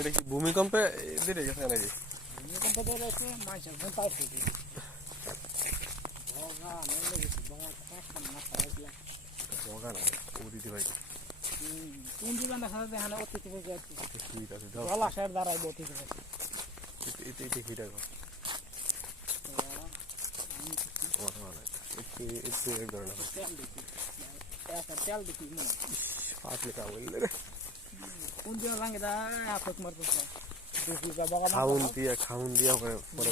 এটা কি ভূমিকম্পে ধীরে গেছে নাকি? ভূমিকম্পে ধরে আছে মাঝে ঘন্টা উঠে বগা নেমে গেছে বগা একটা না পাইলা বগা না উড়িতে ভাই কোন জীবন দেখা যাবে এখানে অতীত হয়ে যাচ্ছে ঠিক আছে দাও জলাশয়ের দ্বারাই অতীত হয়েছে এটা এটা হিটা কর আমার ভালো একটু একটু এক ধরনের তেল দেখি মনে হাত লেখা বললে রে কোন জীবন ভাঙে দা আপক মারতেছে খাউন দিয়া পরে পরে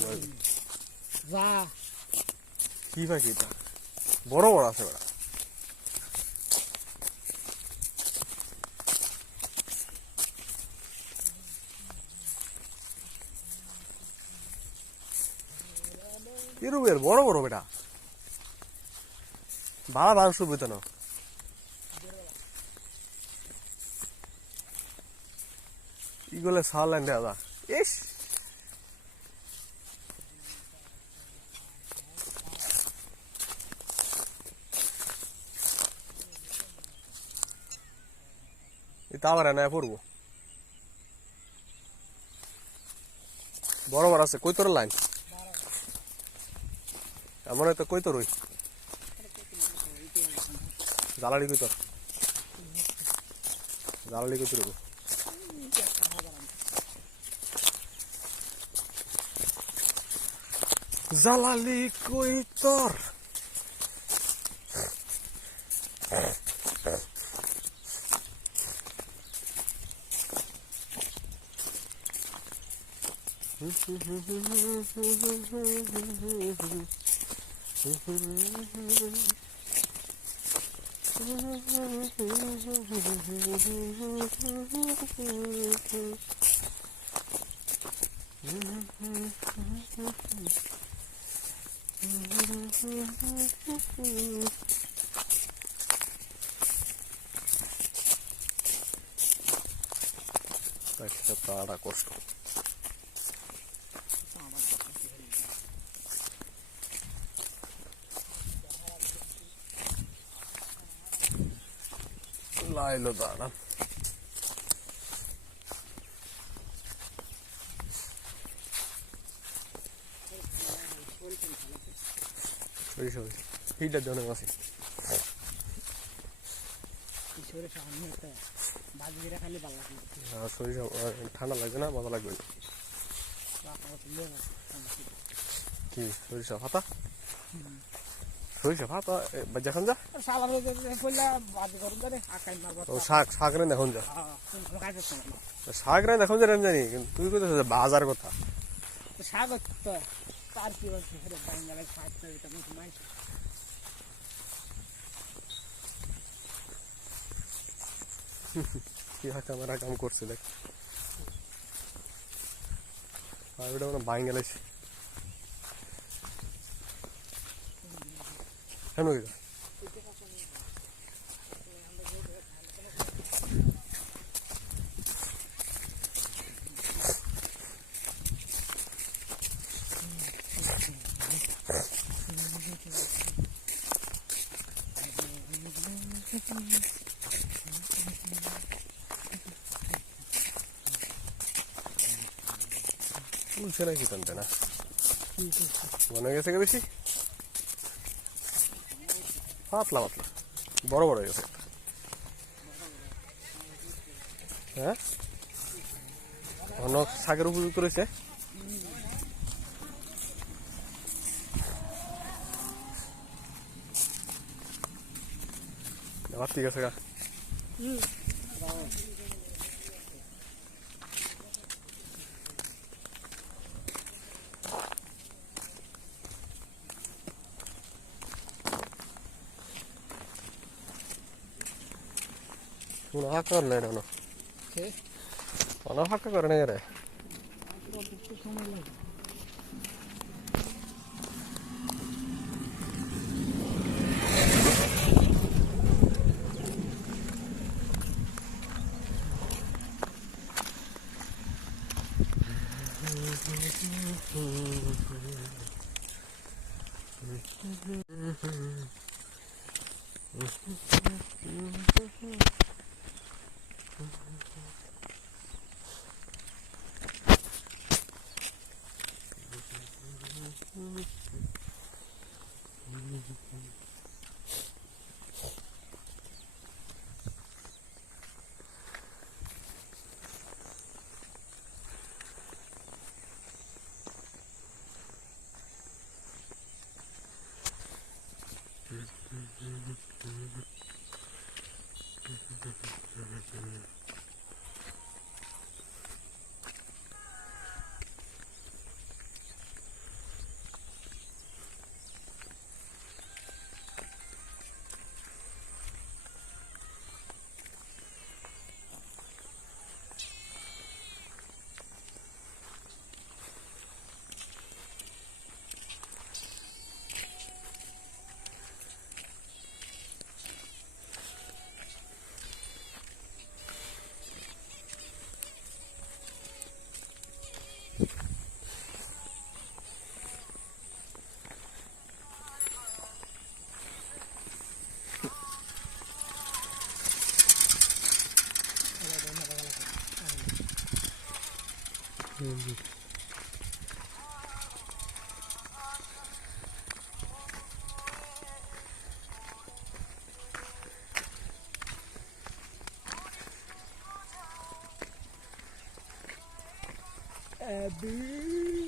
যা কি পাখি এটা বড় বড় আছে ওরা এর বড় বড় বেটা ভাড়া মাংস বুঝতে না ইগুলো সালাইন দেওয়া ইস এটা আবার না পড়বো বড় বড় আছে কই তোর লাইন এমন তো কই তোর ওই জ্বালানি কই তোর জ্বালানি কই তোর জ্বালালি কই তোর একটা তাড়া কষ্ট লাইলো দাঁড়া হিটার জন্য আছে ঠান্ডা লাগবে না মজা লাগবে কি সরিষা পাতা সরিষা পাতা যখন যা শাক শাক রে দেখুন যা শাক রে দেখুন যা আমি জানি কিন্তু তুই কোথায় বাজার কথা শাক তার কি বলছে বাঙালি শাক কি ক্যামেরা কাম করছে দেখ আর ওটা মানে বাইং গেলে হ্যাঁ তুলছে নাকি টানতে না মনে গেছে কে বেশি পাতলা পাতলা বড় বড় হয়ে গেছে হ্যাঁ অনেক শাকের উপযুক্ত রয়েছে আবার ঠিক আছে গা Uno hakka korne no. Okay. Ono hakka korne re. A B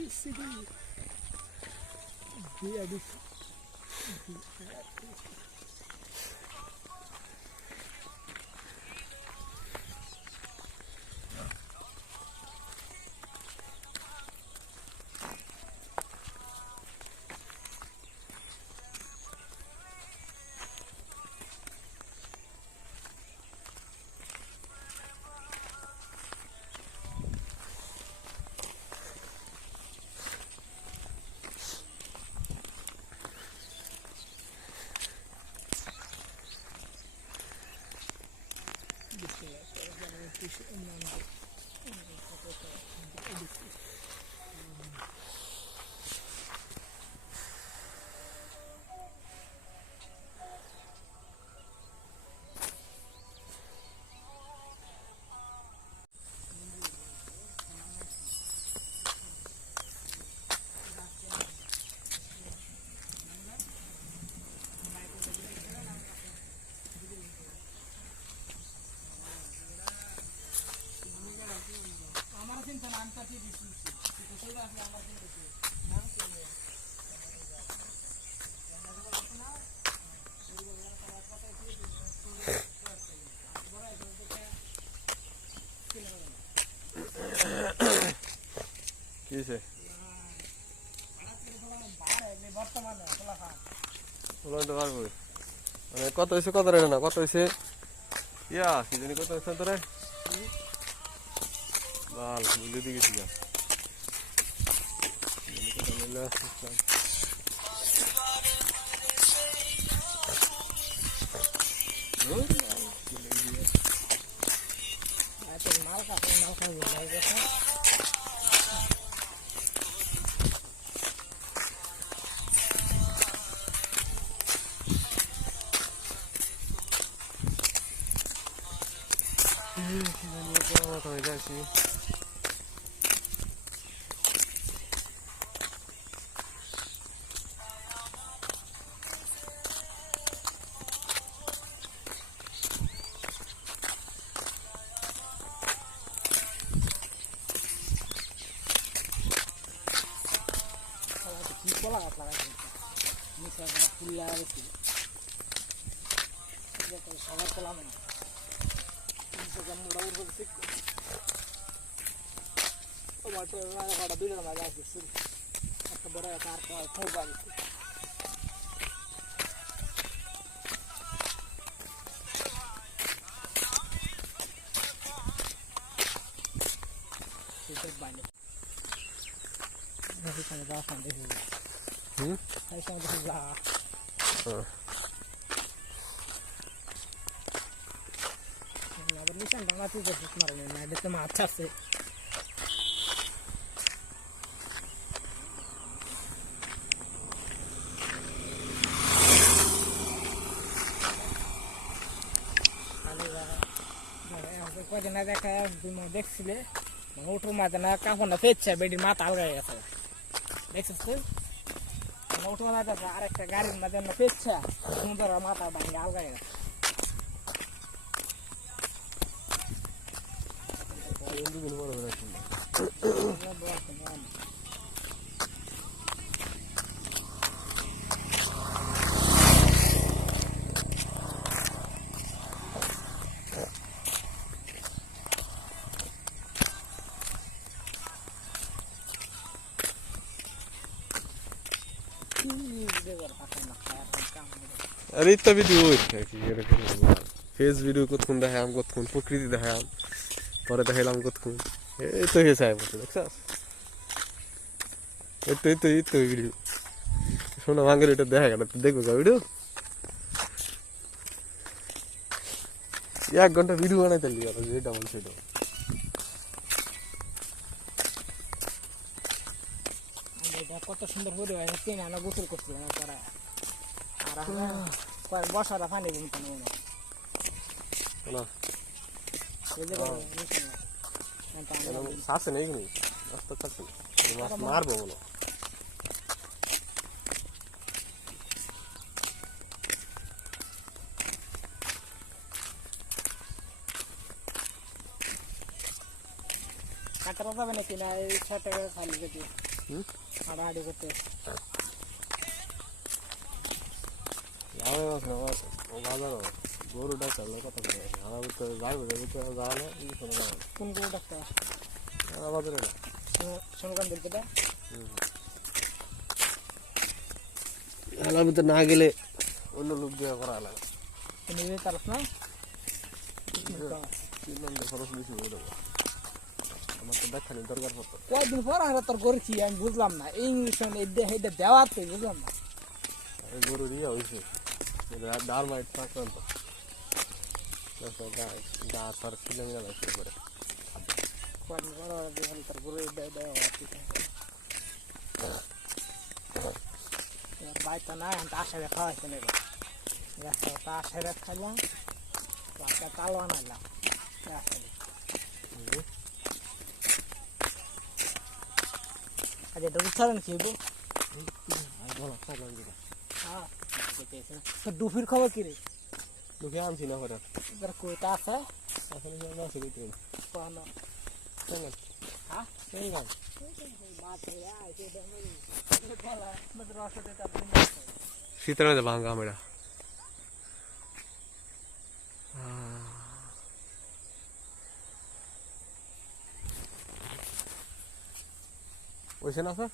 C D B A B C D কি হয়েছে মানে কত হয়েছে কত রে না কত হয়েছে ইয়া কি জানি কত হয়েছে তোরে বাল বুঝলে দিয়ে গেছি যা যাচ্ছি মাছ আছে কদিন দেখা দেখছিলে ওটার মাঝে না কাপড়টা পেয়েছে বেডির মাথা আলগাই গেছে দেখছিস তুই ওটার মাঝে আরেকটা গাড়ির মাঝে পেয়েছে সুন্দর মাথা ভাঙে আলগাই গেছে अरे इतना वीडियो फेस वीडियो कतক্ষণ দেখাম কতক্ষণ প্রকৃতি দেখাম পরে দেখাইলাম কতক্ষণ এই তো হয়েছে মতো দেখছাস এই তো ভিডিও শোনা ভাঙের এটা দেখা গেল দেখবো গা ভিডিও 1 ঘন্টা ভিডিও বানাইতে লিয়া যেটা বলছে এটা কত সুন্দর করে তিন আনা গোসল করছিলাম পরে আর বসারা পানি বুনতে না সাথে নেই মাছ তো কাটছে না। এই মাছ মারবো বলো। কাটানো যাবে নাকি না এই সাথে খালি যদি হাঁটাহাঁটি করতে লাভে মাছ না মাছ বাজার গরু ডাক্তার কথা বলে আমার ভিতরে যাইবে ভিতরে যাওয়া না এই কোনো যাবে না। কোন গরু ডাক্তার আমার বাজারে না। শুনকান দেখতে দা আমার ভিতরে না গেলে অন্য লোক দিয়ে করা লাগে। তুমি যে তারস না 3 নম্বর খরচ বেশি হয়ে যাবে। আমার তো দেখানি দরকার পড়তো। কয়েকদিন পর আর তোর গরু কি আমি বুঝলাম না ইংলিশ এটা দেওয়াতে বুঝলাম না এই গরু দিয়ে হয়েছে ডাল মাইট সংক্রান্ত গা তার ছিলে মিলা লাগছে করে কয়েকদিন পর আর দেখলাম তোর গরু দেওয়া বাইতো না আমি তার সাথে খাওয়াইছে না তার সাথে খাইলাম একটা তাল বানাইলাম আচ্ছা ডুবি ছাড়েন কি ডুফির খবর কি রে দুঃখে আনছি না করে এবার কইতা আছে আসলে মাছ দিতে কোন হ্যাঁ শীতের ভাঙ্গা মেরা ওইখানে আছে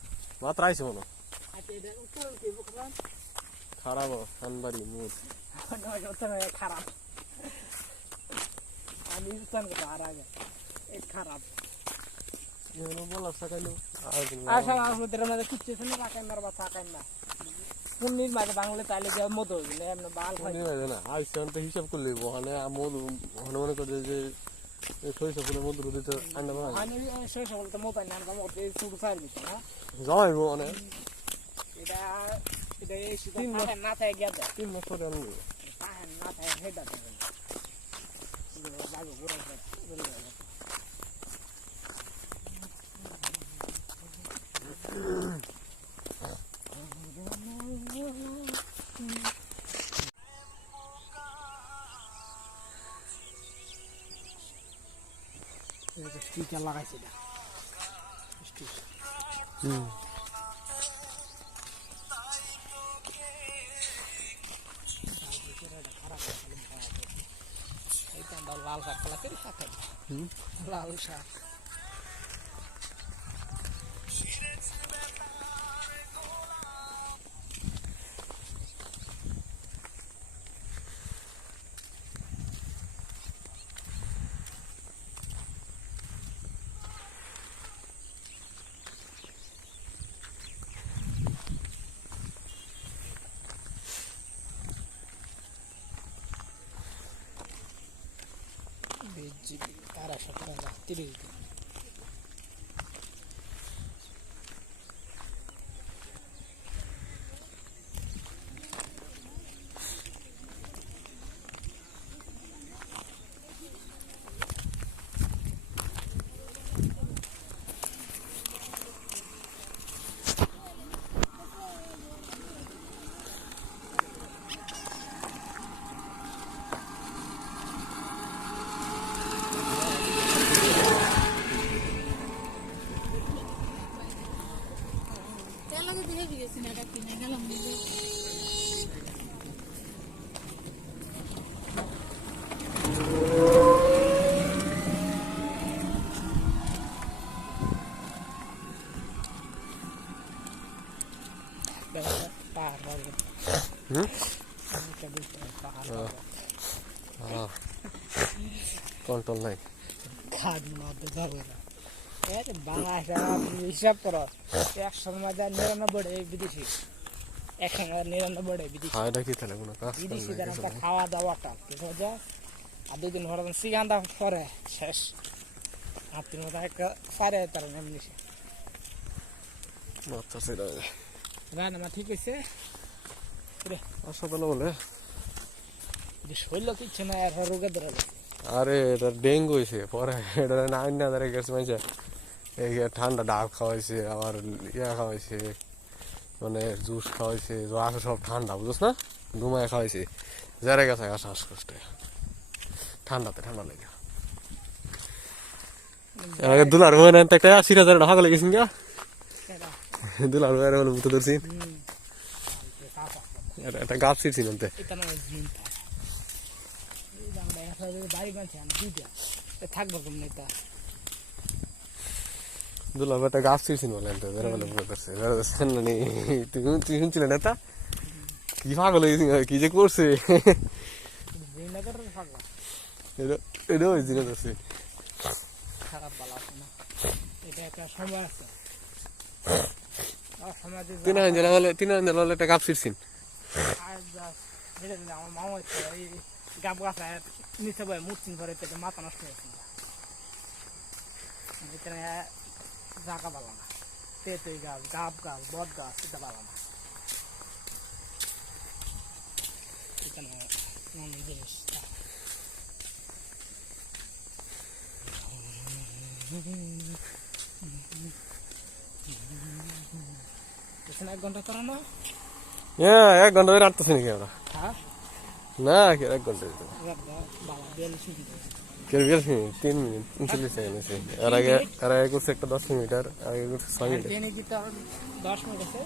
মাত্র আইছে মনে খারাপ সানবাড়ি মুখ খারাপ আমি আর আগে খারাপ বলার সাকাইলো আশা আমাদের মধ্যে কিচ্ছু না রাখাই না বা থাকাই না পুণ্যির মাঝে বাংলা চাইলে যে মতো এমনি বাল হয় না আইসে তো হিসাব করলে ওখানে মধু মনে মনে করে যে সরিষা ফুলের মধু দিতে আন্ডা সরিষা ফুল তো মোবাইল না মতো শুরু চাই দিচ্ছে না জমাইবো অনেক এটা এটা এই না থাকে গেছে 3 মাস পরে আনবো না থাকে হেডা স্টিকার লাগাইছে না লাল শাক খেলা করে শাক লাল শাক তারা সকালে রাত্রি কন্ট্রোল নাই খাদ মারতে যাবে না বাংলা হিসাব করো 100 মধ্যে 99 বিদেশি 199 বিদেশি বিদেশি দ্বারা খাওয়া দাওয়াটা বুঝা আর 2 দিন পরে সিগান্দা পরে শেষ আর 3 মধ্যে একটা পারে তার এমনি রান্না ঠিক আছে রে হাসপাতালে বলে শরীর কিচ্ছু না আর রোগে ধরে আরে এটা ডেঙ্গু হয়েছে পরে এটা 9,000 গেছে মাইছে এই যে ঠান্ডা ডাব খাওয়াইছে, আবার ইয়া খাওয়াইছে, মানে জুস খাওয়াইছে, আছে সব ঠান্ডা, বুঝছ না? ঘুমায় খাওয়াইছে, জেরে গেছে শ্বাসকষ্টে, ঠান্ডাতে ঠান্ডা লেগে। দুলার মানে একটা ৮০,০০০ টাকা লেগেছি গা, দুলার বলে মুতো ধরছি, একটা গাছ ছিঁড়ছি আনতে। দুলার একটা গাছ ছিঁড়ছি বলে আনতে, বলে মুতো ধরছে, তুই শুনছিলেন এটা কি পাগল হয়েছি, কি যে করছে এটা ওই জিনিস আছে। খারাপ ভালো আছে না, এটা একটা সময় আছে। ৩,০০০ হলে একটা গাছ ছিঁড়ছি। আমার মামা হচ্ছে এই গাব গাছ নিচে বয়ে মুড়ছিন ঘরে থেকে মাথা নষ্ট হয়েছে, এখানে জায়গা ভালো না, তেঁতুই গাছ, গাব গাছ, বট গাছ, এটা ভালো না, এখানে অনেক জিনিস। এখানে ১ ঘন্টা করা না? হ্যাঁ ১ ঘন্টা ধরে আটতেছি নাকি আমরা? হ্যাঁ না ১ ঘন্টা বাবা ৪২ মিনিট, ৩ মিনিট ৩৯ সেকেন্ড আছে। আর আগে করছে একটা ১০ মিনিট, আর আগে করছে ৬ মিনিট। ট্রেনে কি তার ১০ মিনিট আছে?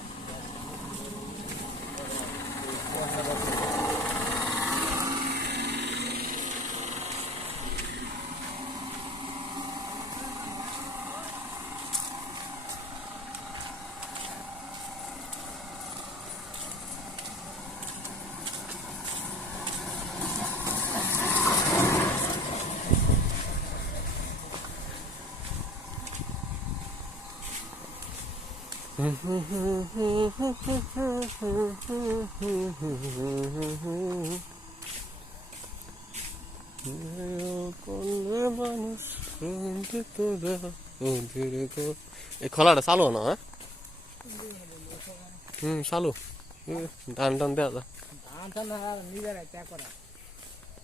এই খোলাটা চালু না? চালু, টান টান দেওয়া যা। ধান টান নিজেরাই ত্যাগ করা,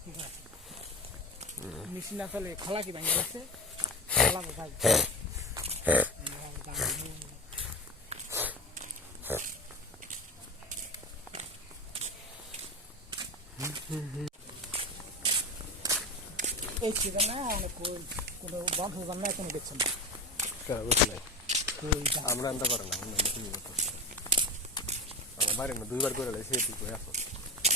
ঠিক আছে। মেশিন আসলে খোলা কি ভাঙে গেছে, খোলা কোথায়? এই ছিল না অনেক কোনো বন্ধ হবার না, কোনো দেখছেন না, আমরা এমন করে না, আমার বাইরে না ২ বার করে লাইছে,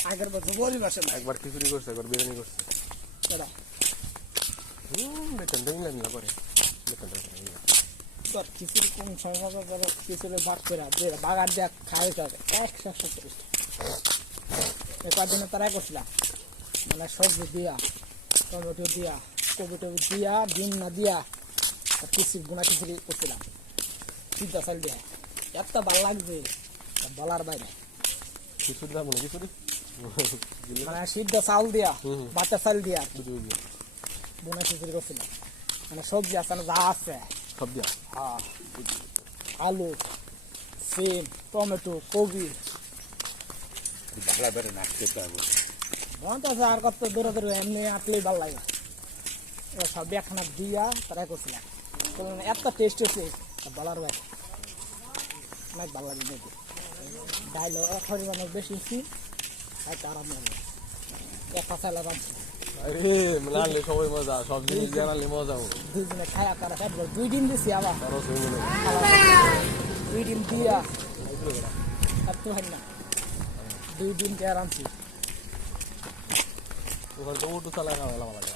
আগের বছর বলি মাসে একবার খিচুড়ি করছে, একবার বিরিয়ানি করছে। বেতন দেবেন না করে, বেতন দেবেন তোর খিচুড়ি কোন সময় করে খিচুড়ি ভাগ করে বাগার দেওয়া খাই যাবে ১৭০ কয়েকদিনে তারাই করছিলাম, মানে সবজি দিয়া, টমেটো দিয়া, কবি টবি দিয়া, ডিম না দিয়া খিচুড়ি গুনা খিচুড়ি করছিলাম, সিদ্ধা চাল দিয়া, এত ভালো লাগবে বলার বাইরে। খিচুড়ি না খিচুড়ি মানে সিদ্ধ চাউল দিয়া, বাটা চাল দিয়া বুঝি বোনা খিচুড়ি করছিলাম, মানে সবজি আছে না, যা আছে সব দিয়া, হ্যাঁ, আলু, সিম, টমেটো, কবি, মনটা আর কত দূরে দূরে এমনি আঁটলেই ভালো লাগে। এবার সব একখানা দিয়া তারাই করছিলাম, এত টেস্ট হচ্ছে বলার বাইরে, অনেক ভালো লাগে দেখি। ডাইল পরিমাণে বেশি খাইতে আরাম লাগে, একটা চাইলে রাঁধছি। আরে লালে সবাই মজা, সব জিনিস জানালে মজা হবে। ২ দিনে খায়া করা খাই ২ দিন দিছি আবার, খরচ হয়ে গেলে ২ দিন দিয়া এত হয় না, ২ দিন কে আরামছি। ওখানে তো উঠু চালা খাওয়া ভালো লাগে।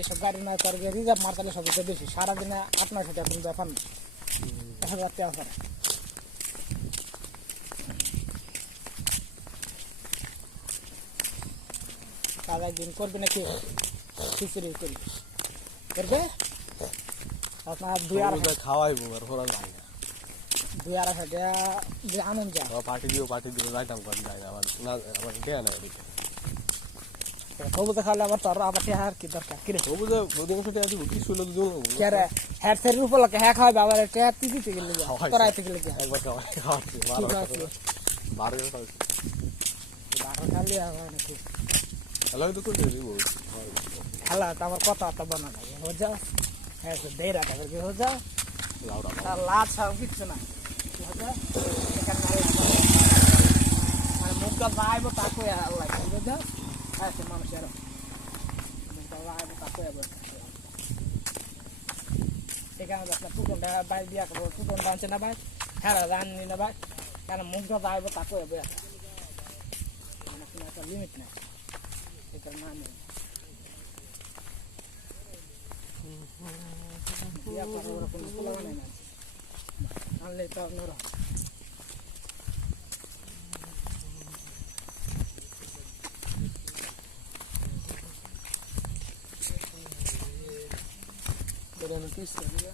এসব গাড়ি না তার রিজার্ভ মারতালে সবচেয়ে বেশি, সারাদিনে ৮-৯০০ টাকা কোনো ব্যাপার না, ১০০০ টাকা করে। কাজ একদিন করবে নাকি খিচুড়ি করি করবে আপনার ২-২৫০ খাওয়াইবো আর ওরা যায় না, ২-২৫০ টাকা যে আনন্দ যায় পার্টি দিও যাইতাম করে যায় না, আমার না আমার দেয়া না এদিকে সবুজে খাওয়ালে আবার তোর আবার আর কি দরকার কিরে সবুজে বদিন সেটা আছে কি ছিল দুজন কে রে হ্যাঁ সের উপলক্ষে হ্যাঁ খাওয়াবে আবার টেয়া দিতে গেলে তোর আইতে গেলে একবার খাওয়াচ্ছি 12 খাওয়াচ্ছি 12 খালি নাকি খেলা তো কোনটা দিব খেলা তো আমার কথাবার্তা বনা নাই বোঝা হ্যাঁ দেরা টাকার কি বোঝা লাউডা লাভ সব কিচ্ছু না বোঝা এখানে মানে মুখটা যাইব তাকে আল্লাহ বোঝা আছে মানুষের মুখটা যাইব তাকে এখানে আপনার টুকনটা বাইর দিয়া করবো টুকন ডানছে না ভাই হ্যাঁ জানি না ভাই কেন মুখটা যাইব তাকে মানে কোনো একটা লিমিট নাই এটার নাম নেই দিয়া করার ওরকম খোলা নেই না আনলে তো নরম Pero pista, mira.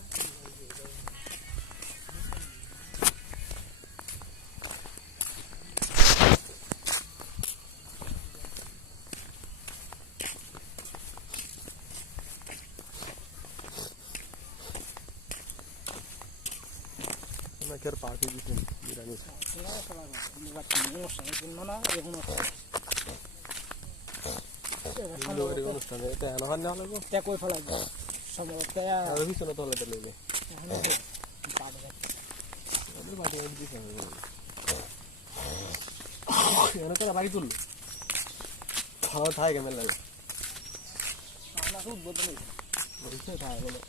Una ker party dicen, mira eso. অনুষ্ঠানে এটা এনহার না লাগো তে কই ফলাই সম্ভবত আর পিছনে তোলে দিলে এখানে পাড়ে যাচ্ছে ওদের বাড়ি এমপি করে এনে তো বাড়ি তুললো খাওয়া থাকে কেমন লাগে আমরা তো উদ্বোধন হইছে ওইটাই থাকে বলে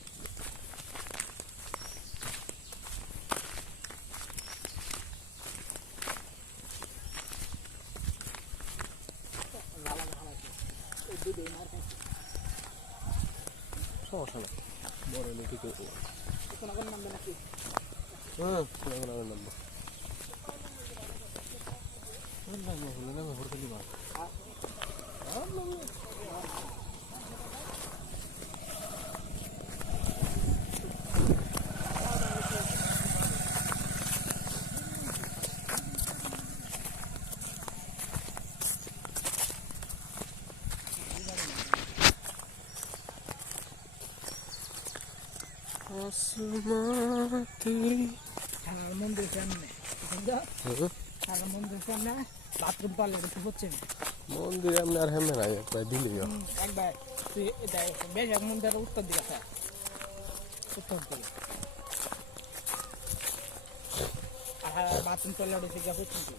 সমস্যা না বড় হলে ঠিক আছে কোনো নামবে নাকি হ্যাঁ কোনো নাম্বার হলে না ভোর খেলি মার আর মন্দির সামনে আর মন্দির সামনে বাথরুম পালে হচ্ছে মন্দির এমনি আর হেমে নাই একবার দিলি একবার তুই এটা বেশ এক মন্দিরের উত্তর দিকে আছে উত্তর দিকে আর বাথরুম পালে দিকে হচ্ছে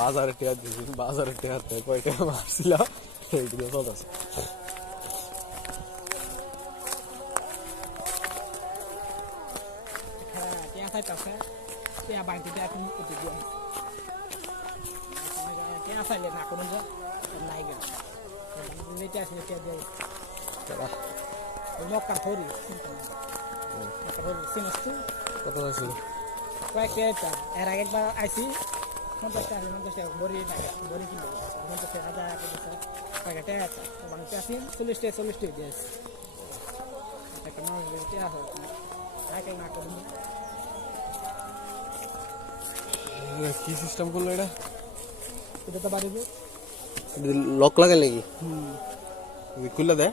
বাজারে টেয়ার দিয়েছি বাজারে টেয়ার থেকে কয় টাকা মারছিলাম এইগুলো সব আছে কত আছে কয়েকটা এর আগে একবার আইসি 50 টাকা বড়ি বড়ি কিলো 50 টাকা প্যাকেটে বাংলাতে আসি 40 টাকা দিয়েছে একটা মানুষ বেশি আছে আগে না করুন কি সিস্টেম করলো এটা এটা তো বাড়িবে লক লাগাই নাকি খুলে দেয়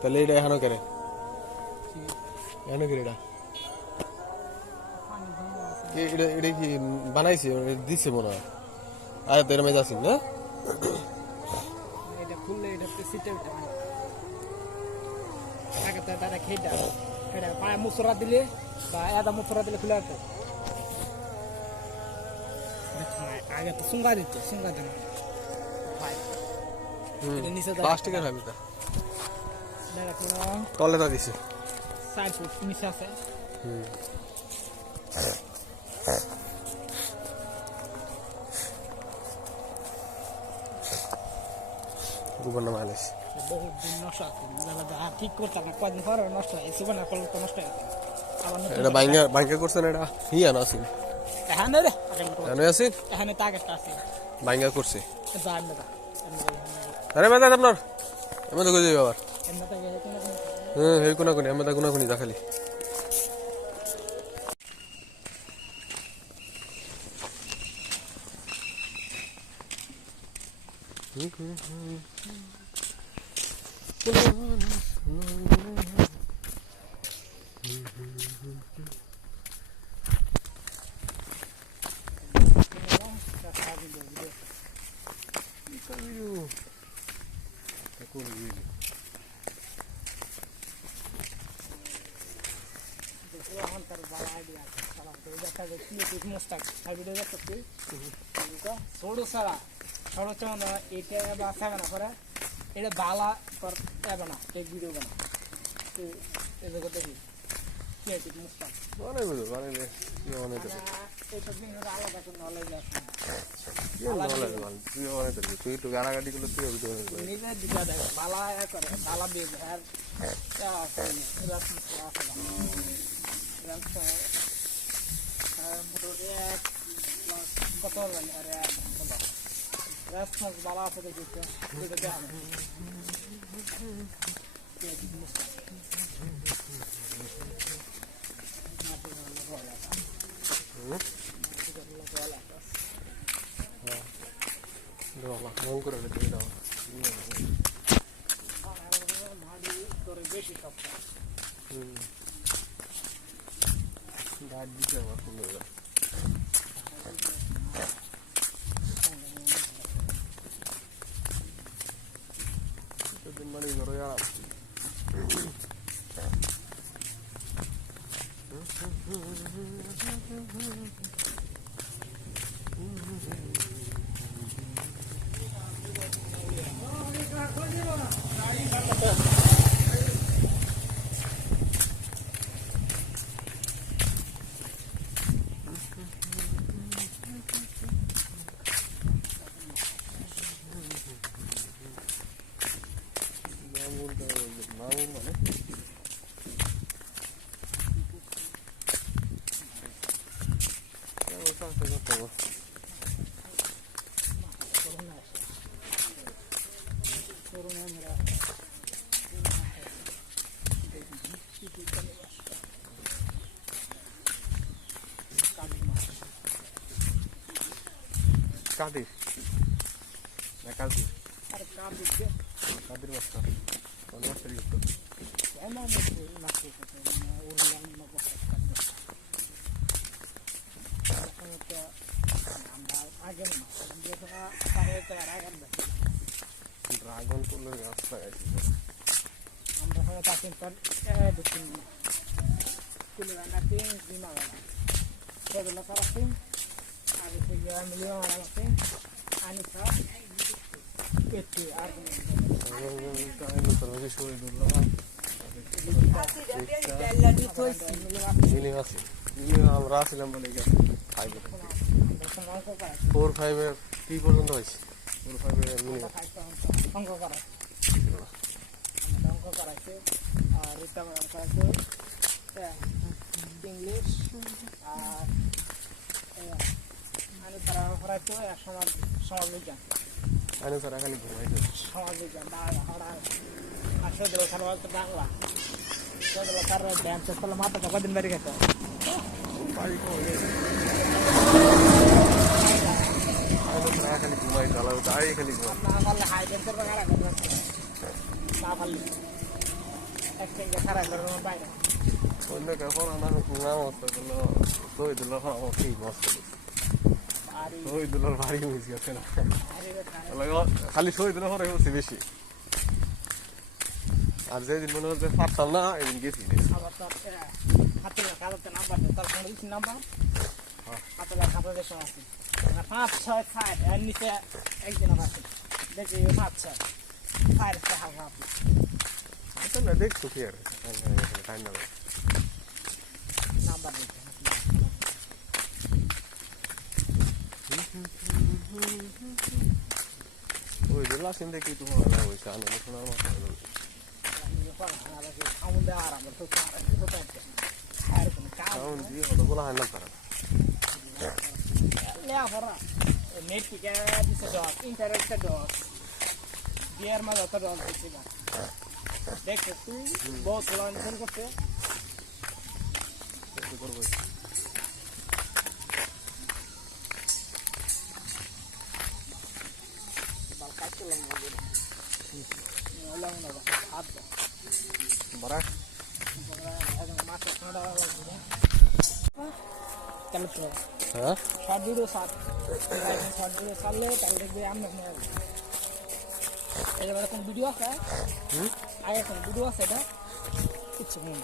তাহলে এটা এখনো করে এখনো করে এটা এটা কি বানাইছে দিছে মনে হয় আয় তোর মেজ আছিস না এটা খুললে এটা সিটে আগে তো তারা খেয়ে এটা পায়ে মুসরা দিলে বা এদা মুসরা দিলে খুলে যেত আগে তো সুঙ্গা দিত সুঙ্গা দিত প্লাস্টিকের হয় মিটা তলে তো দিছে 4 ফুট নিচে আছে গোবর নামা আলিস বহুত দিন নষ্ট ঠিক করতাম না কয়দিন পরে নষ্ট হয়েছে না করলে তো নষ্ট হয়ে এটা বাইঙ্গা করছেন এটা হিয়া না আছে এখানে রে এখানে আছে এখানে তাগেরটা আছে বাইঙ্গা করছে যান না আরে বাদা আপনার আমি তো কই যাই আবার এমন তাগে হ্যাঁ এই কোনা কোনি আমি তো কোনা কোনি যা খালি এখন তার বড় আইডিয়া আছে সালাম তো দেখা যায় কি মোস্টাক আর ভিডিও দেখতে ছোটো ছাড়া ছোটো চমন এটা বা খাবে না করে এটা বালা কর যাবে না এই ভিডিও বানা তো এই জায়গা দেখি কি আছে মোস্টাক অনেক বুঝো বানাইলে কি অনেক এইসব জিনিস আলাদা করে নলেজ আছে কি নলেজ মান তুই অনেক তুই একটু গাড়াগাড়ি করলে তুই ভিডিও নিজের দিকে দেখ বালা করে বালা বেজ আর কত রেসপন্স বালা আছে দেখি সেটা দেখা মন করে তুই দাও বেশি সপ্তাহ দাঁত দিতে আমার সুন্দর মানে ধরো মাগুর মানে কাদের না কাদের আর কাম দিচ্ছে কাদের বস্তা কোন বস্তা দিচ্ছ এমন নাকি ওরলাম না কথা আমরা আগে না যেটা পারে তো আগে না ড্রাগন ফুলের গাছ লাগাইছি আমরা হয় তাকিন পর দেখুন কুলে না তিন দিন আগে সেগুলো করাচ্ছি আর সেগুলো মিলিয়ে মারাচ্ছি আনি সব পেটি আর আমরা ছিলাম বলে 4-5 কি পর্যন্ত হয়েছে 4-5 অঙ্ক করা অঙ্ক করাচ্ছে আর রিটা ম্যাডাম করাচ্ছে ইংলিশ আর আমি তারা করাচ্ছে সমাজ বিজ্ঞান আইনে স্যার এখানে ঘুমাইছে সমাজ বিজ্ঞান আর সেগুলো খেলা বলতে বাংলা সেগুলো তার ড্যান্স করলে মাথাটা কদিন বেরিয়ে গেছে খালি ঘুমাই চালাও তাই খালি ঘুমাই না পারলে হাই ড্যান্সের বা খারাপ না পারলে একসঙ্গে খারাপ করে বাইরে অন্য কেমন নাম মস্ত করলো শহীদুল্লাহ আমার ঠিক মস্ত শহীদুল্লাহর ভারী মিস গেছে না খালি শহীদুল্লাহ পরে হচ্ছে বেশি আর যেদিন মনে হচ্ছে পারতাম না এদিন গেছি আবার তোর হাতে কাগজে নাম্বার তোর ফোন দিচ্ছি নাম্বার হাতে খাতাদের সময় আছে 5-6 এর নিচে একদিন আছে দেখি 5-6 ফায়ার হালকা আচ্ছা না দেখছো কি আর টাইম না নাম্বার দিতে ওই যে লাসিন দেখি তোমার না হয়েছে আনন্দ শোনার মতো সাউন্ড আর আমার তো আর কোন সাউন্ড দিয়ে হলো বলা হয় না তারা লেখাপড়া নেট থেকে দিচ্ছে ডস ইন্টারনেটে ডস বিয়ের মাঝে অত ডস দিচ্ছে না দেখছিস তুই বহুত লাইন ফোন করতে করবো সাত বরাক মাছ তাহলে হ্যাঁ শর্ট ভিডিও সাত শর্ট ভিডিও ছাড়লে তাহলে দেখবে আমি এবার কোন ভিডিও আছে আগে কোন ভিডিও আছে এটা কিচ্ছু নেই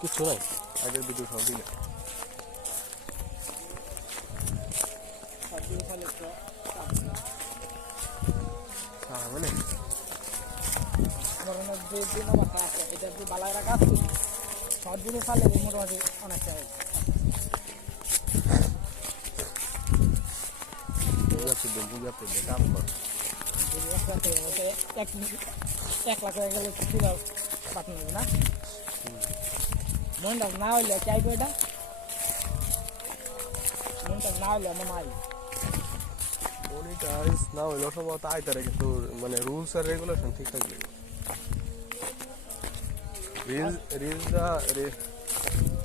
কিছু নাই আগের ভিডিও সব দিলে শর্ট ভিডিও ছাড়লে তো মানে আমার মনে যে যে নাম্বারটা আছে এটা যে বালাইরা কাজ করি শর্ট ভিডিও ছাড়লে মোটামুটি অনেকটা কাম কর এক লাখ হয়ে গেলে তুলে পাঠানো যাবে না মনটা না হইলে চাইবে এটা মনটা না হইলে আমার নাই মনিটাইজ না হইলেও সম্ভবত আইতারে কিন্তু মানে রুলস আর রেগুলেশন ঠিক থাকবে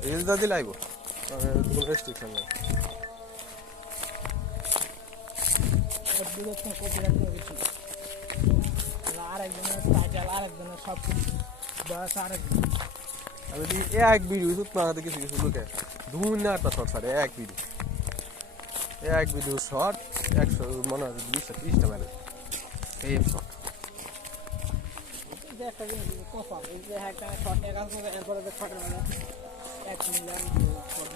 রিলসটা দিলে আইব কোনো রেস্ট্রিকশন নাই আরেকজনের টাইটেল আরেকজনের সব কিছু বয়স আরেকজন আমি দেখি এক ভিডিও ইউটিউব বানাতে কিছু কিছু লোকে 2 না 8টা শর্ট ছাড়ে এক ভিডিও শর্ট 100 মনে হয় 20-30টা মেলে এই শর্ট একটা জিনিস কফা এই যে একটা শর্ট এক আছে এরপরে যে শর্টের মানে 1 মিলিয়ন শর্ট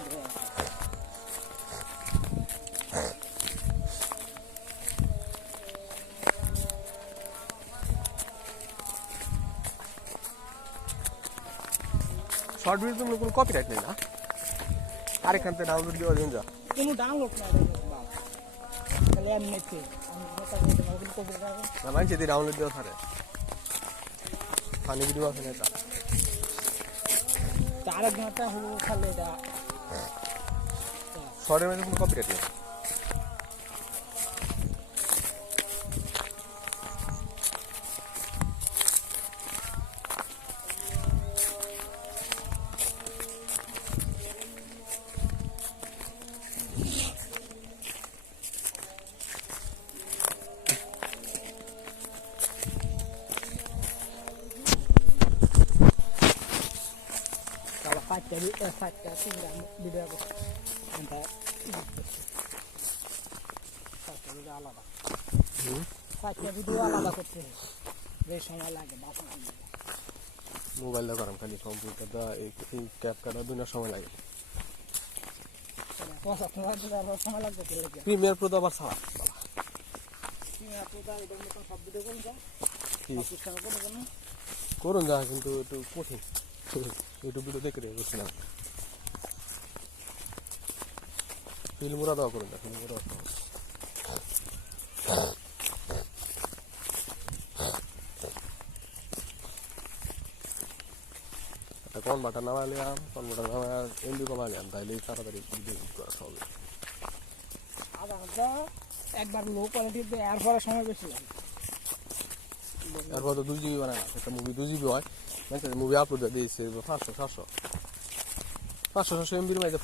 শর্ট ভিডিও তুমি কোনো কপিরাইট নেই না আরেকখান থেকে ডাউনলোড দেওয়া দিন যা কোনো ডাউনলোড না তাহলে এমনিতে আমি মোবাইল কপি রাখবো না মানছি দিয়ে ডাউনলোড দেওয়া থাকে ফানি ভিডিও আছে না এটা আরেকজনটা হলো খালি এটা শর্টের মধ্যে কোনো কপিরাইট নেই ফাইটটা তিনটা ভিডিও করতে আলাদা ফাইটটা ভিডিও আলাদা করতে বেশ সময় লাগে মোবাইল দা করাম খালি কম্পিউটারটা এই ক্যাপকাটা দুইটা সময় লাগে সময় লাগবে প্রিমিয়ার প্রো তো আবার ছাড়া সব ভিডিও করুন যা করুন যা কিন্তু একটু কঠিন ইউটিউব ভিডিও দেখে বুঝছি না ফিল্মুরা দেওয়া করুন না ফিল্মুরা একটা কনভার্টার নামালে কনভার্টার নামায় এমবি কমা গেলাম তাইলে তাড়াতাড়ি ভিডিও এডিট করা হবে একবার লো কোয়ালিটিতে এর পরে সময় বেশি লাগে এরপর তো 2 জিবি বানায় না একটা মুভি 2 জিবি হয় মুভি আপলোড দিয়েছে 500-700 এমবির মধ্যে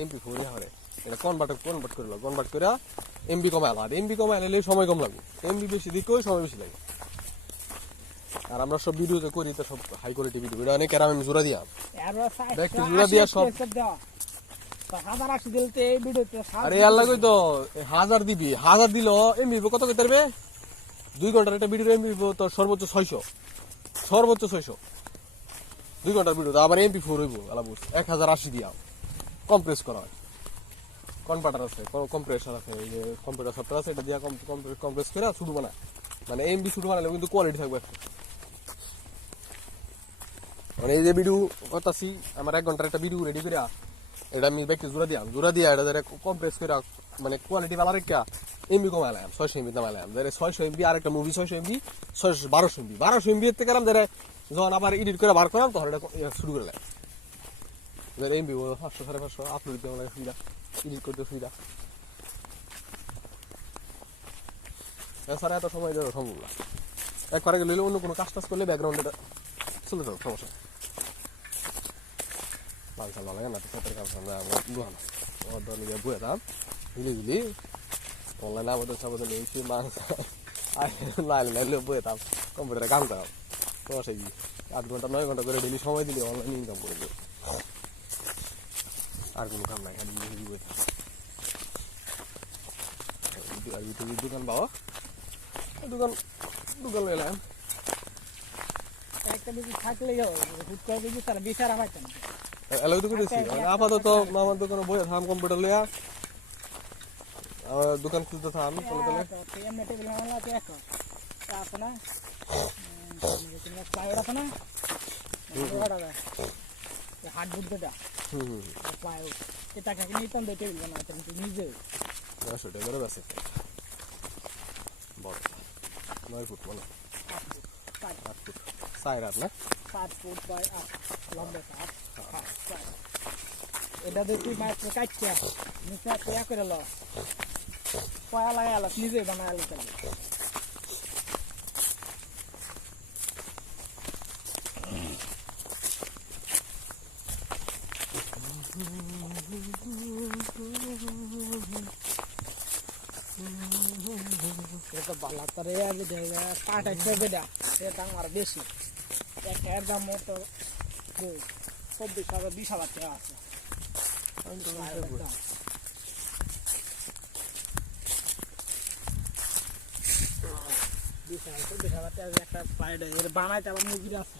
এমপি 4 হয় এটা কনভার্ট করে এমবি কমাইলা আর এমবি কমাইলে সময় কম লাগবে এমবি বেশি দিকে সময় বেশি লাগে আর আমরা সব ভিডিওতে করি তো সব হাই কোয়ালিটি ভিডিও এটা অনেক আমি জোড়া দিয়া জোড়া দিয়া সব আরে আল্লাহ কই তো 1000 দিবি 1000 দিল এমবি কত কইতে পারবে 2 ঘন্টার একটা ভিডিও এমবি তো সর্বোচ্চ 600 2 ঘন্টার ভিডিও আবার এমপি 4 হইব আলা বুঝ 1080 দিয়া কম্প্রেস করা হয় কনভার্টার আছে কম্প্রেসর আছে এই যে কম্পিউটার সফটওয়্যার আছে এটা দিয়া কম্প্রেস করে শুরু বানায় মানে এমবি শুরু বানালে কিন্তু কোয়ালিটি থাকবে মানে এই যে ভিডিও করতেছি আমার 1 ঘন্টার একটা ভিডিও রেডি করে এটা আমি ব্যক্তি জোড়া দিয়া এটা যারা কম্প্রেস করে মানে কোয়ালিটি ভালো রেখা এমবি কমাইলাম 600 এমবি নামাইলাম যারা 600 এমবি আর একটা মুভি 600 এমবি 1200 এমবি এর থেকে যারা যখন আবার এডিট করে বার করলাম তখন এটা শুরু করলাম যারা এমবি 500-550 আপলোড দিতে মানে সুবিধা এডিট করতে সুবিধা এছাড়া এত সময় দেওয়া সম্ভব না একবারে গেলে অন্য কোনো কাজ টাজ করলে ব্যাকগ্রাউন্ডে চলে যাবে সমস্যা পাঁচশাল ভালো লাগে না তো সতের কাজ আমরা বুঝা না ওর ধর নিয়ে বুঝে দাম হিলি অনলাইনে আবেদন সাবেদন নিয়েছি মাংস লাইলে বুঝে দাম কম্পিউটারে কাম করাও তোমার সেই 8 ঘন্টা 9 ঘন্টা করে ডেলি সময় দিলে অনলাইন ইনকাম করবে আর কোনো কাম নাই খালি বই থাকা আর ইউটিউবে দোকান পাওয়া দোকান দোকান এলাম একটা যদি থাকলেই হবে হুট করে যদি তারা বিচার পাইতেন এলাকা তো করেছি আপাতত আমার দোকানে বই থাম কম্পিউটার লইয়া দোকান খুলতে থাম চলে চলে এমনি টেবিল মামলা আছে এক আছে না প্লাইউড আছে না হাট বুদ্ধটা প্লাইউড এটাকে নিতাম তো টেবিল বানাতে নিজে 900 টাকা করে বেচে বড় 9 ফুট মানে 8 ফুট 4 রাত না 7 ফুট বাই 8 লম্বা 7 এটা দিয়ে তুই মাছ কাটছিয়া নিচে পেয়া করে ল পয়া লাগে আলাস নিজে বানায় আলু চালি এটা বালা করে আগে জায়গা কাট আছে বেডা এটা আমার বেশি এর দাম তো 24,000 20,000 টাকা আছে একটা প্লাইড এর বানাইতে আবার মুরগির আছে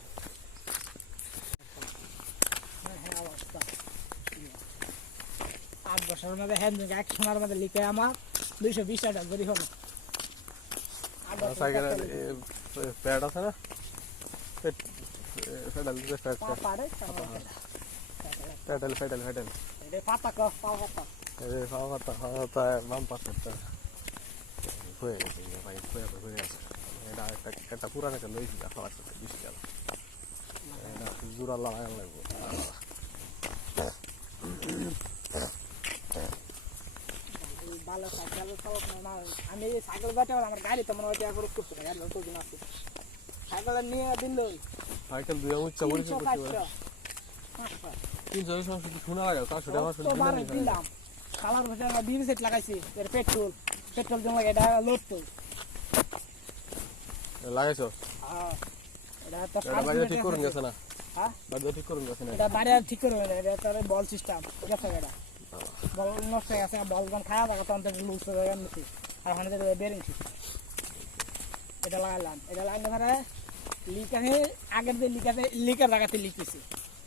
হ্যাঁ অবস্থা 8 বছরের মধ্যে হ্যান্ড এক সোনার মধ্যে লিখে আমার 220 টাকা করি হলো সাইকেলের প্যাড আছে না ফেডাল এটা পাতা ক পাওয়া পাতা খাওয়া পাতা বাম পাশে হয়ে গেছে ভাই হয়ে আছে এটা একটা পুরান একটা লইছি খাওয়ার সাথে 20 টাকা এটা জোড়া লাগানো লাগবে ভালো সাইকেল চালানো না আমি সাইকেল বাটে আমার গাড়ি তো মনে হয় এটা করে করতে গাড়ি তো দিন আছে সাইকেল নিয়ে দিন লই সাইকেল দুই উচ্চ পরিচয় করতে 300 সমস্যা কি শোনা লাগে 400 টাকা তো বারে দিলাম কালার ভাষা আমরা বিবি সেট লাগাইছি এর পেট্রোল জমা এটা লোড তো লাগাইছো হ্যাঁ এটা তো বাড়ি ঠিক করুন গেছে না হ্যাঁ বাড়ি ঠিক করুন গেছে না এটা বাড়ি ঠিক করবে না এটা তার বল সিস্টেম গেছে এটা বল নষ্ট হয়ে গেছে বল গন খাওয়া দাওয়া তখন তো লুজ হয়ে গেছে আর ওখানে যে বেরিং এটা লাগালাম এটা লাগালে ধরে লিক আছে আগের যে লিকের জায়গাতে লিকেছে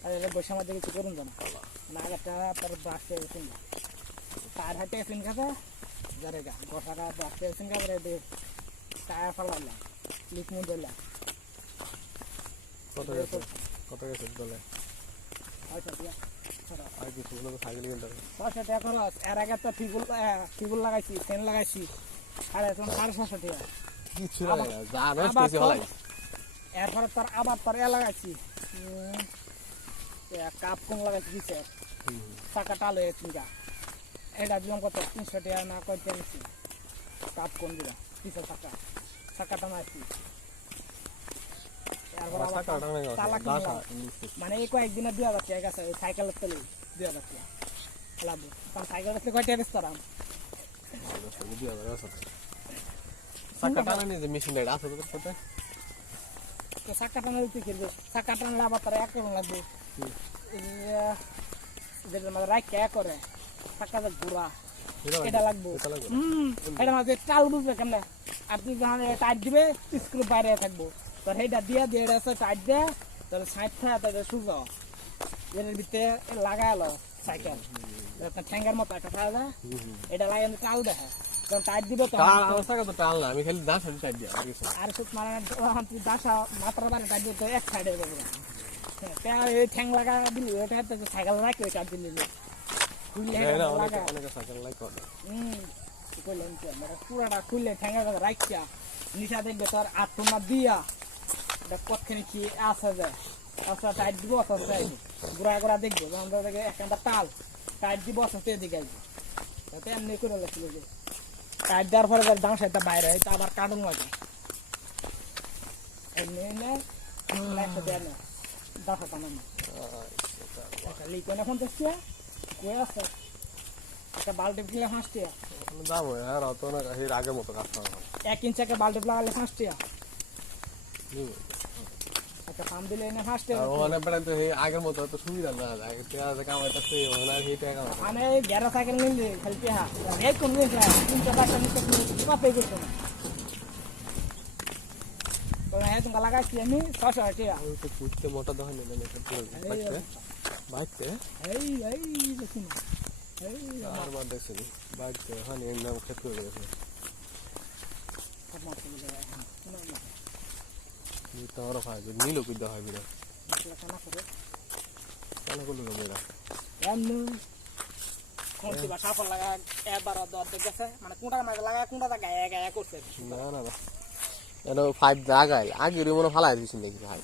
আর এটা বসে আমাদের কিছু করুন না মানে আগেরটা পরে বাসে এসেন তার হাতে এসেন কাছে জারেগা গোসাটা বাসে এসেন কাছে টায়ার ফালালাম লিক মুখ দিলাম কত গেছে বলে আচ্ছা দিয়া আর কিছু বলে সাইকেল কিনতে হবে 600 টাকা খরচ এর আগে তো টিবুল লাগাইছি ফ্যান লাগাইছি আর এখন 750 টাকা কিছু লাগে না যা নষ্ট হইছে হলাই এরপরে তোর আবার তোর লাগাইছি কাপ কোন লাগাইছি দিছে টাকা টাল হয়েছে এটা দিলাম কত 300 টাকা না কইতে নিছি কাপ কোন দিলা 300 টাকা টাকাটা মারছি মানে এই কয়েকদিনে 2000 টাকা গেছে সাইকেলের তেলে 2000 টাকা লাভ কারণ সাইকেল আসলে কয়টা বেচতাম চাকা টানা যে মেশিনটা আছে তোর সাথে তো চাকা টানা উঠে খেলবে চাকা টানা আবার তারা এক করুন লাগবে যেটা মানে রাখে করে চাকাটা ঘোরা এটা লাগবে এটা মাঝে চাল বুঝবে কেমন আর তুই যখন টাইট দিবে স্ক্রু বাইরে থাকবো তোর সেইটা দিয়ে এটা টাইট দিয়ে তোর সাইড থাকে তাদের সুজা এর ভিতরে লাগাইলো সাইকেল ঠ্যাঙ্গার মতো একটা খাওয়া যায় এটা লাগাই চাল দেখে তখন টাইট দিবে তো টাল না আমি খালি দাস টাইট দিই আর সুত মানে তুই দাসা মাত্রা বারে টাইট দিতে এক সাইডে দেবে এই ঠ্যাং লাগা দিলি ওটা সাইকেল রাখি ওই চার দিলি পুরাটা খুললে ঠ্যাঙ্গা রাখিয়া নিশা দেখবে তোর আত্মা দিয়া কতখানি কি আসা যায় আসা টাইট দিব আসা ঘোরা ঘোরা দেখবো দেখে একটা তাল টাইট দিব আসা এদিকে আসবে তাতে এমনি করে লাগছিল যে টাইট দেওয়ার পরে দাম সেটা বাইরে হয় আবার কাটুন লাগে এমনি একটা দেয় না দাফা টানানো লিখন এখন দেখছি কই আছে একটা বাল্টি কিনলে 5 টাকা দাম হয় আর অত না এর আগের মতো কাজ করা 1 ইঞ্চি একটা বাল্টি লাগালে 5 টাকা একটা ফার্ম দিলে এনে ফার্স্টে ওখানে বেড়াতে তো আগের মতো তো সুবিধা না আগে পেঁয়াজ কামাইতেছে ওখানে আর সেই টাকা কামাই আমি গ্যারা সাইকেল নিলে খালি পেহা এই কোন দিন 300 টাকা নিতে কত করছো না তো হ্যাঁ তুমি লাগাইছি আমি 600 টাকা আমি তো পুঁততে মোটা দোকান নিলাম একটা পুরো বাইতে এই দেখুন এই আর বাদ দেখছি বাইতে ওখানে এর নাম খেতে হয়ে গেছে আমার তুমি না তো ওরা খায় নীল কিদ্দা হয় বিরা মশলা খানা করে কেন করলো মেয়েরা এমনি কোনটি বা সাফল লাগা এবার দর দেখেছে মানে কোনটা মাঝে লাগা কোনটা গায়ে গায়ে করছে না না না এটা 5 জায়গায় আগে মনে ফালাই দিছি নাকি ভাই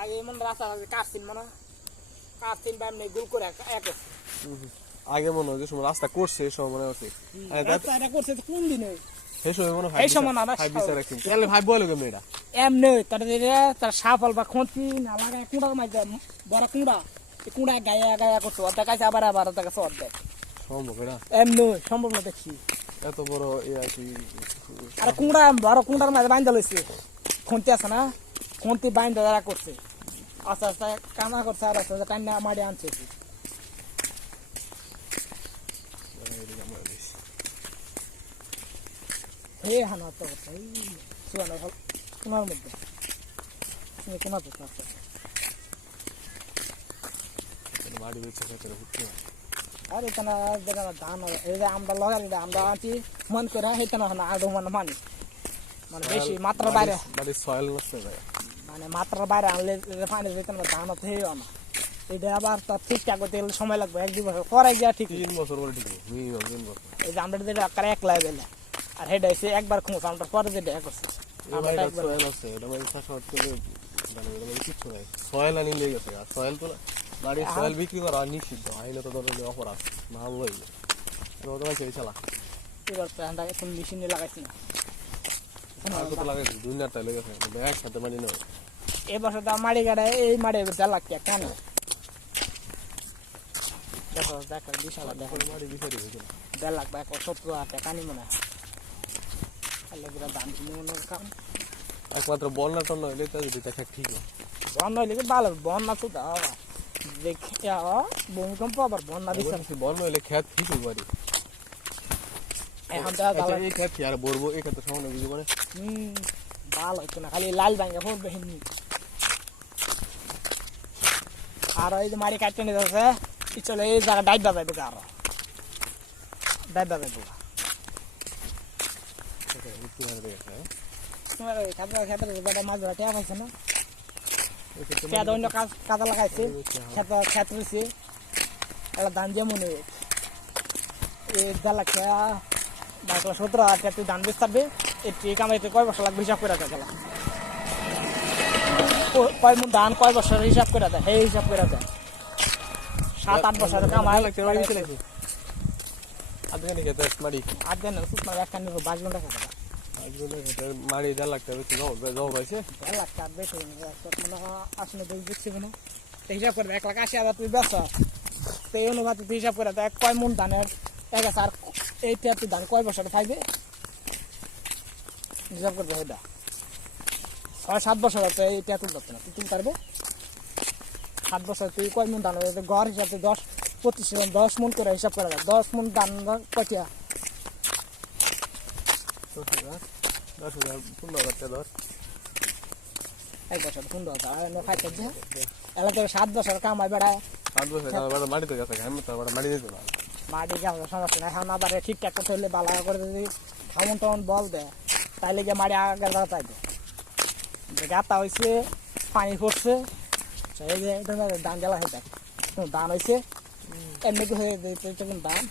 আগে মনে রাস্তা কাটছিন মানে কাটছিন বা এমনি গুল করে এক আগে মনে হয় যে সময় রাস্তা করছে এই সময় মনে হচ্ছে রাস্তা এটা করছে কোন দিনে সেই সময় মনে হয় এই সময় না ভাই বিচার রাখছেন তাহলে ভাই বলো কেমন এটা এমনি তার সাফল বা খন্তি না লাগায় কুঁড়ার মাঝে বড় কুঁড়া কুঁড়া গায়ে গায়ে করতো অর্ধেক আছে আবার অর্ধেক আছে অর্ধেক সম্ভব এটা এমনি সম্ভব না দেখছি এত বড় আর কি আর কুঁড়া বড় কুঁড়ার মাঝে বাইন্দা লইছে খন্তি আছে না খন্তি বাইন্দা যারা করছে আস্তে আস্তে কামা করছে আর আস্তে আস্তে টাইনা মারি আনছে হে হানা তো এই সুয়ানা কোনার মধ্যে কোনা তো আছে বাড়ি বেঁচে খেতে হচ্ছে আর এখানে দেখা ধান এই যে আমরা লাগাই আমরা আছি মন করে হেতনা না আদৌ মানে মানে বেশি মাত্রা বাইরে বাড়ি সয়েল নষ্ট হয়ে যায় মানে মাত্রা বাইরে আনলে পানি যেতে না ধান থেকেও না এটা আবার তার ঠিকঠাক করতে গেলে সময় লাগবে 1-2 বছর পরে গিয়া ঠিক 3 বছর পরে ঠিক মিনিমাম 3 বছর এই যে আমরা যেটা আকারে এক লেভেলে আর হেডা এসে একবার খুঁজ আমরা পরে যেটা করছে আমরা একবার সয়েল আছে এটা মানে চাষাবাদ করলে মানে এটা মানে কিছু নাই সয়েল আনি লেগে গেছে আর সয়েল তো বাড়ি সয়েল বিক্রি করা নিষিদ্ধ আইনে তো ধরনের অপরাধ না বই তো তোমার সেই চালা এবার তো আমরা এখন মেশিনে লাগাইছি না কত লাগাইছি 2 টাকা লেগেছে একসাথে মানে নেই এবছর তো মাড়ি গাড়ায় এই মাড়ি 1.5 লাখ টাকা কেন দেখো দেখো বিশাল দেখো মারি বিচারি হয়েছে 1.5 লাখ বা 70,000 টাকা নি মনে হয় দাম কিনে কাম একমাত্র বন্যা টন্যা হইলে তো যদি দেখা ঠিক হয় বন্যা হইলে ভালো বন্যা তো দাও দেখে ভূমিকম্প আবার বন্যা দিচ্ছে বন্যা হইলে খেত ঠিক হই বাড়ি এখন তো ভালো এই খেত কি আর বলবো এই খেত সামনে বুঝি মানে ভালো হইতো না খালি লাল ভাঙ্গা পড়বে হিমনি আর ওই যে মারি কাটতে নিয়ে যাচ্ছে চলে এই জায়গা ডাইবা যাইবে আরো ডাইবা যাইবে তোমার খাতা মাছ ধরা টেয়া পাইছে না খেত অন্য কাদা লাগাইছে খেত রয়েছে একটা ধান যেমন এই জ্বালা খেয়া 17,000 টাকা তুই ধান বেচ থাকবে এই কামাইতে কয় বছর লাগবে হিসাব করে দেয় গেলাম কয় মন ধান কয় বছর হিসাব করে দেয় সেই হিসাব করে দেয় 7-8 বছর কামাই লাগছে আধখানি খেতে মারি আর দেন সুতমার একটা নিয়ে 22 ঘন্টা খেতে মারি 1.5 লাখ টাকা জব পাইছে 1.5 লাখ টাকা বেশি মনে হয় আসলে দেখছি কোনো হিসাব করে 1,80,000 তুই বেচ তো এই অনুপাতে তুই হিসাব করে দেয় কয় মন ধানের এক আছে আর এইটা তুই ধান কয় বছরে খাইবে হিসাব করবে এটা 6-7 বছর আছে এইটা তুলতে পারবে না তুই তুলতে পারবে 7 বছর তুই কয় মন ধান গড় হিসাবে 10 মন করে হিসাব করা যায় 10 মন ধান কয়টা 10,000 15,000 টাকা ধর 1 বছর 15,000 খাইতে যে এলাকায় 7 বছর কামাই বেড়ায় 7 বছর কামাই মাটিতে গেছে আমি তো মাটি দিতে না মাটি গাছ সমস্যা না এখন আবার ঠিকঠাক করতে হলে বালা করে যদি খামন টামন বল দেয় তাইলে গিয়ে মাটি আগে চাইবে গাতা হয়েছে পানি পড়ছে এই যে ধান জ্বালা হয়ে থাকে ধান হয়েছে এমনি হয়ে তখন ধান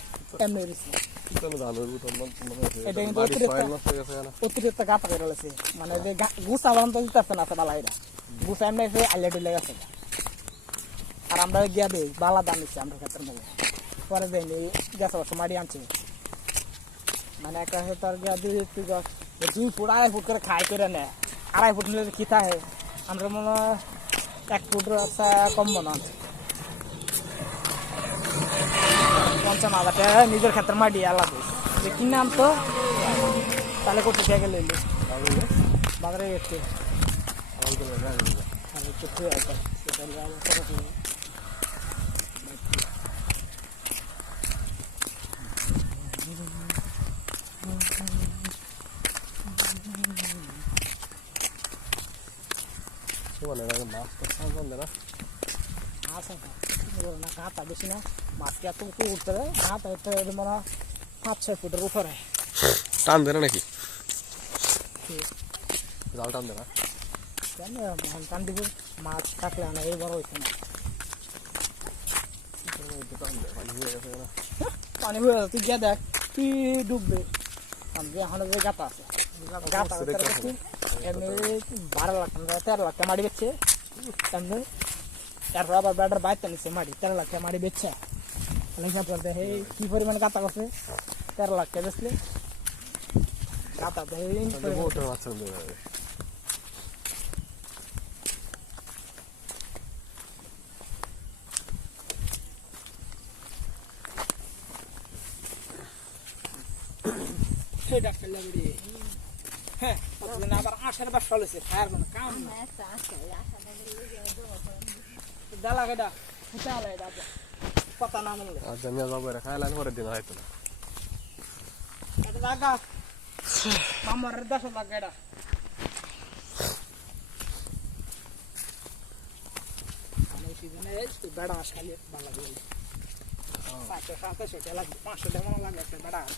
এমনি হয়েছে অতিরিক্ত গাতা করে রয়েছে মানে যে গুছা বান তো দিতে না বালা এটা গুছা এমনি আইলে ডুলে গেছে আর আমরা গিয়া দিই বালা দাম নিচ্ছি আমরা ক্ষেত্রের মধ্যে পরে দেয়নি গেছে বছর মারি আনছে মানে একটা তার গিয়া 2 ফুট 2.5 ফুট করে খাই করে নেয় 2.5 ফুট নিলে কি থাকে আমরা মনে হয় 1 ফুট কম মনে হয় 55,000 টাকা নিজের ক্ষেত্রে মাটি আলাদা যে কিনে আনতো তাহলে করতে গেলে বাজারে গেছে অল্প করে গাড়ি নিয়ে যা। আর একটু খেয়ে আসবে সেটা হলে আমার কথা ছিল সুমনের আগে মাছ তো সাজন দে না। আচ্ছা না কাঁটা বেশি না মাছকে এত উঁচু উঠতে দেয় কাঁটা এতে মনে হয় 5-6 ফুটের উপরে টান দে না নাকি? জাল টান দে না। কেন টান দিব মাছ থাকলে না এই বড় হইছে না টান দে, পানি হয়ে গেছে না। পানি হয়ে যাচ্ছে তুই গিয়ে দেখ তুই ডুববে আমি যে এখন যে গাতা আছে গাতা আছে এমনি 12 লাখ 13 লাখ মাড়ি বেচছে এমনি তারপর আবার ব্যাটার বাইতে নিচ্ছে মাড়ি 13 লাখ মাড়ি বেচছে হিসাব করতে হে কি পরিমাণে গাতা করছে 13 লাখ বেচলে গাতা বহুতের মাছ চলতে যাবে। সেই ডাক্তার লাগবে হ্যাঁ আবার আসার বার চলেছে খায়ার কোনো কাম না ডালা গেডা ফুটালা এটা কথা না মনে আজ আমি যাবো রে খাইলাম পরের দিন হয়তো না। এটা লাগা মামার 10 লাখ গেডা আমি সিজনে তুই বেড়া আস খালি ভালো লাগে 500-700 টাকা লাগবে 500 টাকা মনে লাগে একটা বেড়া আস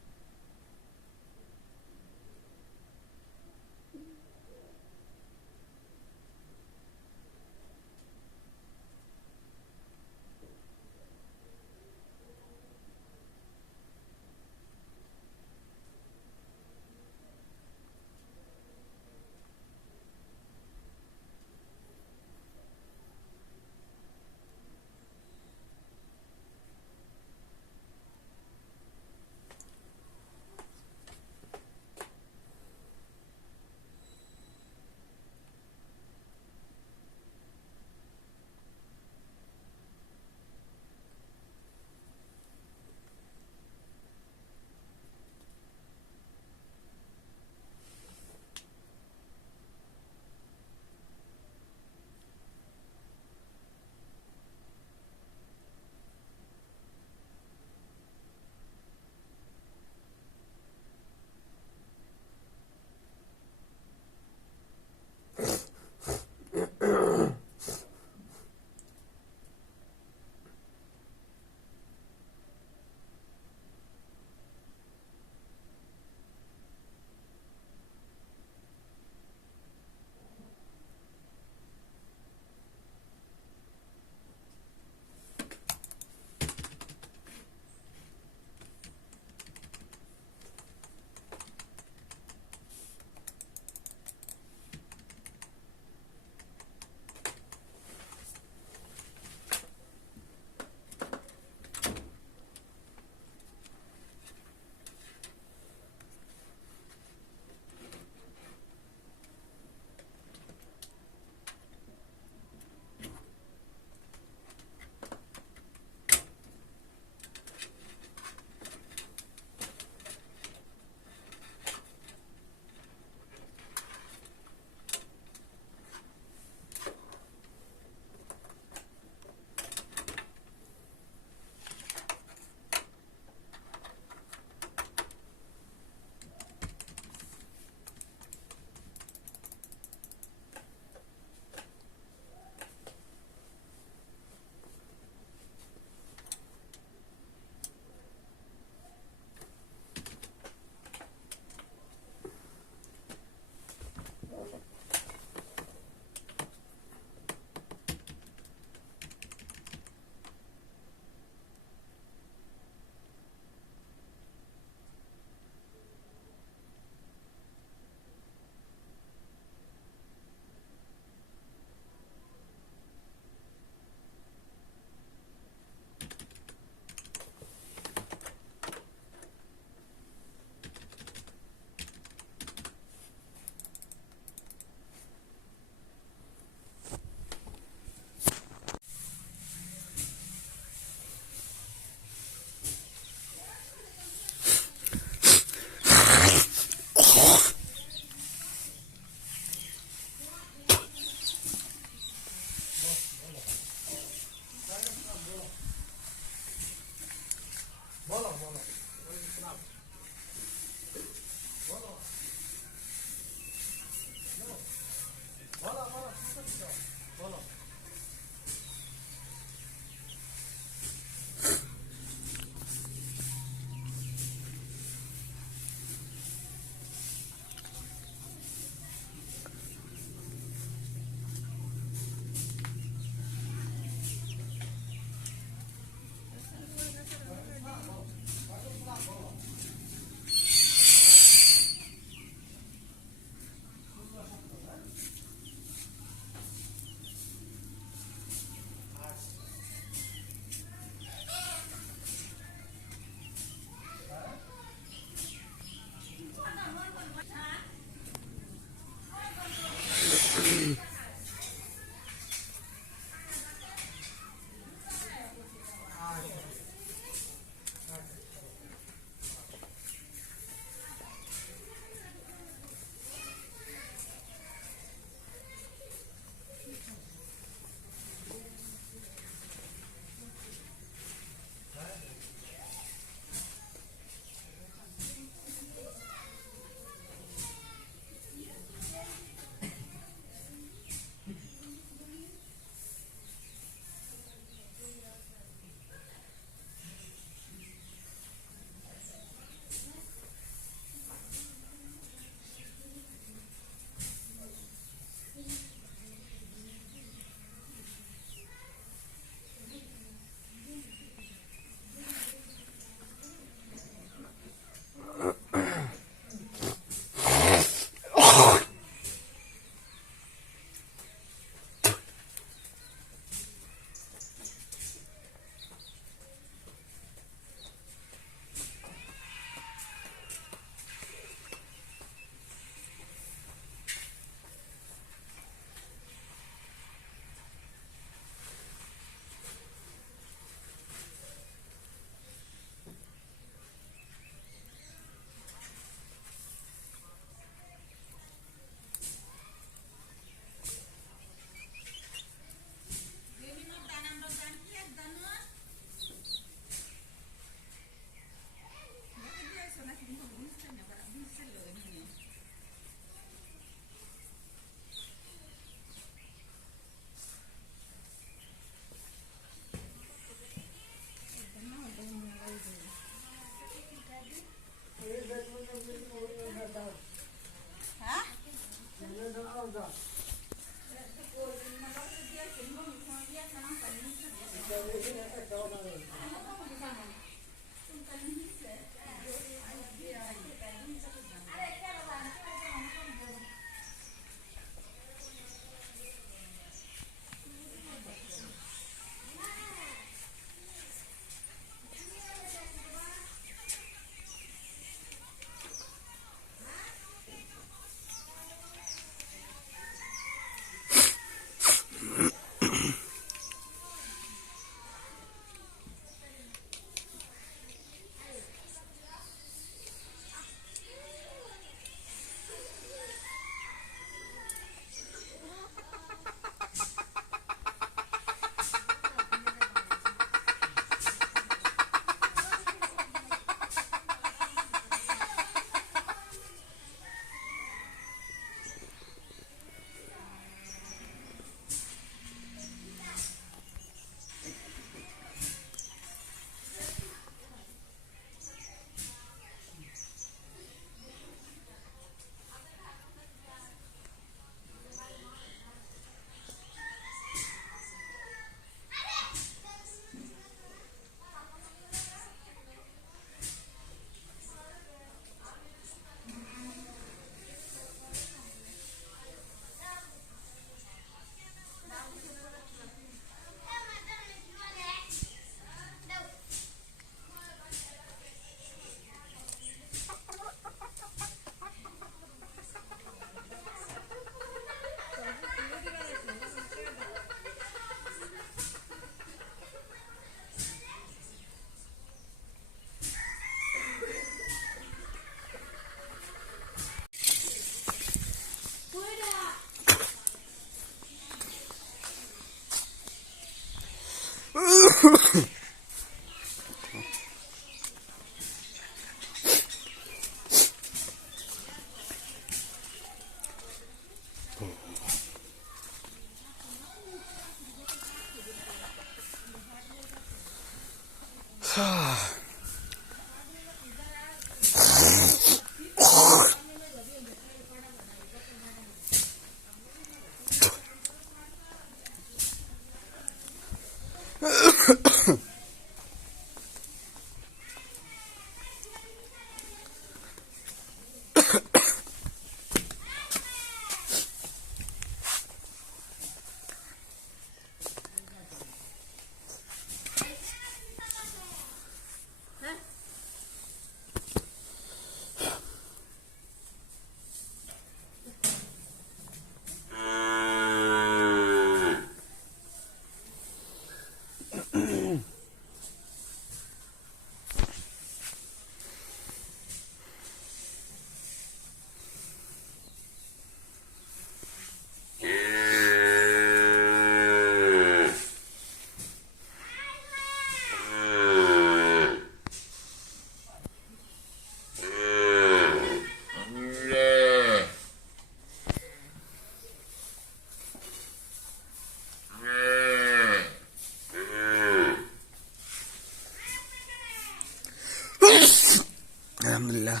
আলহামদুলিল্লাহ।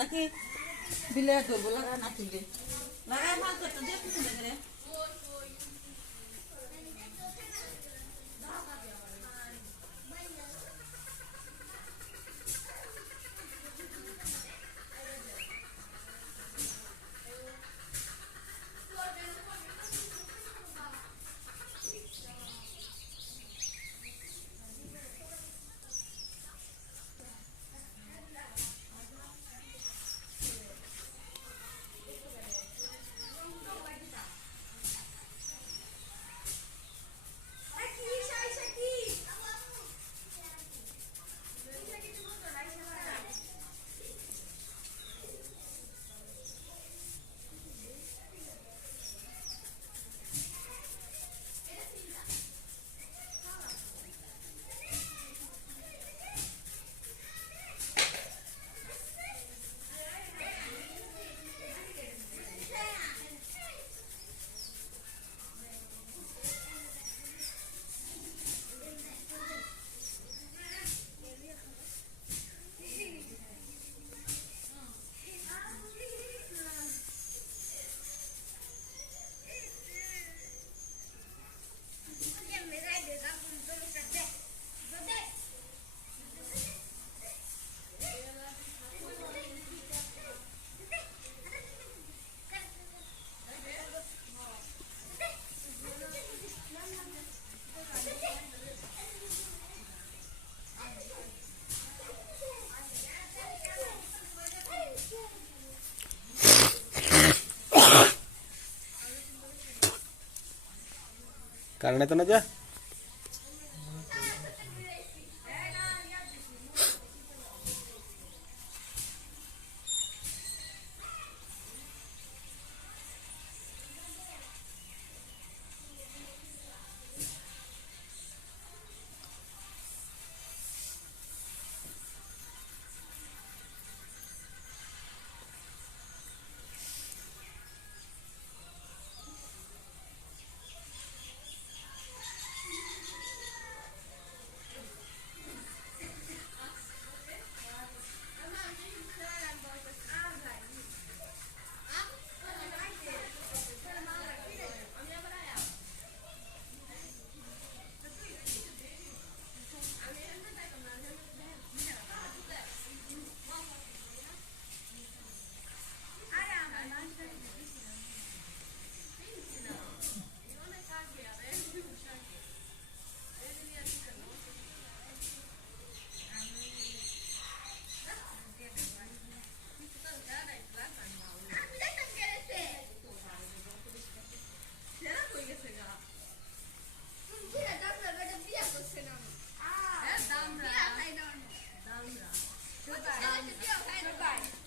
নাকি দিলে করবো লাগা না দিলে লাগাই মাছ তো দিয়ে কিছু লাগে কারণ এত না যা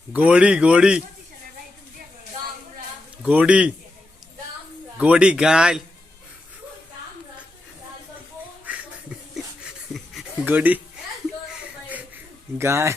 गोड़ी गोड़ी गोड़ी गोड़ी गाय गोड़ी गाय